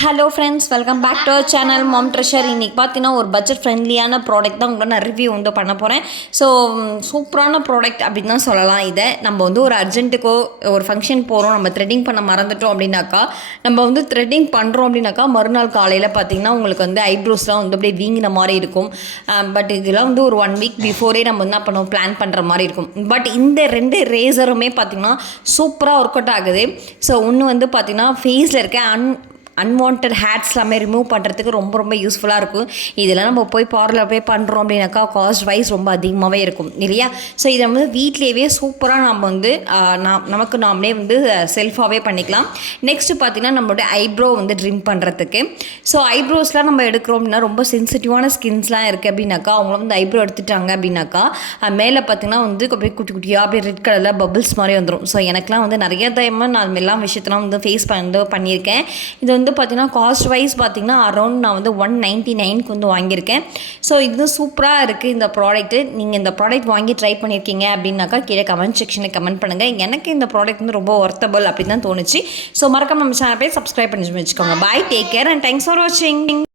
Hello friends, welcome back to our channel mom treasure. இன்றைக்கி பார்த்தீங்கன்னா ஒரு பட்ஜெட் ஃப்ரெண்ட்லியான ப்ராடக்ட் தான் உங்களை நான் ரிவ்யூ வந்து பண்ண போகிறேன். ஸோ சூப்பரான ப்ராடக்ட் அப்படின்னு தான் சொல்லலாம். இதை நம்ம வந்து ஒரு அர்ஜென்ட்டுக்கோ ஒரு ஃபங்க்ஷன் போகிறோம், நம்ம த்ரெட்டிங் பண்ண மறந்துட்டோம் அப்படின்னாக்கா, நம்ம வந்து த்ரெட்டிங் பண்ணுறோம் அப்படின்னாக்கா மறுநாள் காலையில் பார்த்தீங்கன்னா உங்களுக்கு வந்து ஐப்ரோஸ்லாம் வந்து அப்படியே வீங்கின மாதிரி இருக்கும். பட் இதெல்லாம் வந்து ஒரு 1 வீக் பிஃபோரே நம்ம வந்து என்ன பண்ணுவோம், பிளான் பண்ணுற மாதிரி இருக்கும். பட் இந்த 2 ரேசருமே பார்த்திங்கன்னா சூப்பராக ஒர்க் அவுட் ஆகுது. ஸோ ஒன்று வந்து பார்த்திங்கன்னா ஃபேஸில் இருக்க அன்வான்ட் ஹேர்ஸ் எல்லாமே ரிமூவ் பண்ணுறதுக்கு ரொம்ப ரொம்ப யூஸ்ஃபுல்லாக இருக்கும். இதெல்லாம் நம்ம போய் பார்லர் போய் பண்ணுறோம் அப்படின்னாக்கா காஸ்ட் வைஸ் ரொம்ப அதிகமாகவே இருக்கும் இல்லையா? ஸோ இதை வந்து வீட்லேயே சூப்பராக நம்ம வந்து நமக்கு நாமளே வந்து செல்ஃபாகவே பண்ணிக்கலாம். நெக்ஸ்ட்டு பார்த்திங்கன்னா நம்மளோட ஐப்ரோ வந்து ட்ரிம் பண்ணுறதுக்கு. ஸோ ஐப்ரோஸ்லாம் நம்ம எடுக்கிறோம் அப்படின்னா ரொம்ப சென்சிட்டிவான ஸ்கின்ஸ்லாம் இருக்குது அப்படின்னாக்கா, அவங்கள வந்து ஐப்ரோ எடுத்துட்டாங்க அப்படின்னாக்கா மேலே பார்த்திங்கன்னா வந்து அப்படியே குட்டி குட்டியாக அப்படியே ரெட் கலரில் பபிள்ஸ் மாதிரி வந்துடும். ஸோ எனக்குலாம் வந்து நிறைய டைம் நான் எல்லா விஷயத்தெல்லாம் வந்து ஃபேஸ் பண்ணியிருக்கேன். இது வந்து பார்த்திங்கன்னா காஸ்ட் வைஸ் பார்த்திங்கன்னா அரௌண்ட் நான் வந்து 199க்கு வந்து வாங்கியிருக்கேன். ஸோ இது சூப்பராக இருக்குது இந்த ப்ராடக்ட்டு. நீங்கள் இந்த ப்ராடக்ட் வாங்கி ட்ரை பண்ணியிருக்கீங்க அப்படின்னாக்கா கீழே கமெண்ட் செக்ஷனில் கமெண்ட் பண்ணுங்கள். எனக்கு இந்த ப்ராடக்ட் வந்து ரொம்ப ஒர்த்தபிள் அப்படின்னு தான் தோணுச்சு. ஸோ மறக்காம நம்ம சேனல் போய் சப்ஸ்கிரைப் பண்ணி வச்சுக்கோங்க. Bye, take care and thanks for வாட்சிங்.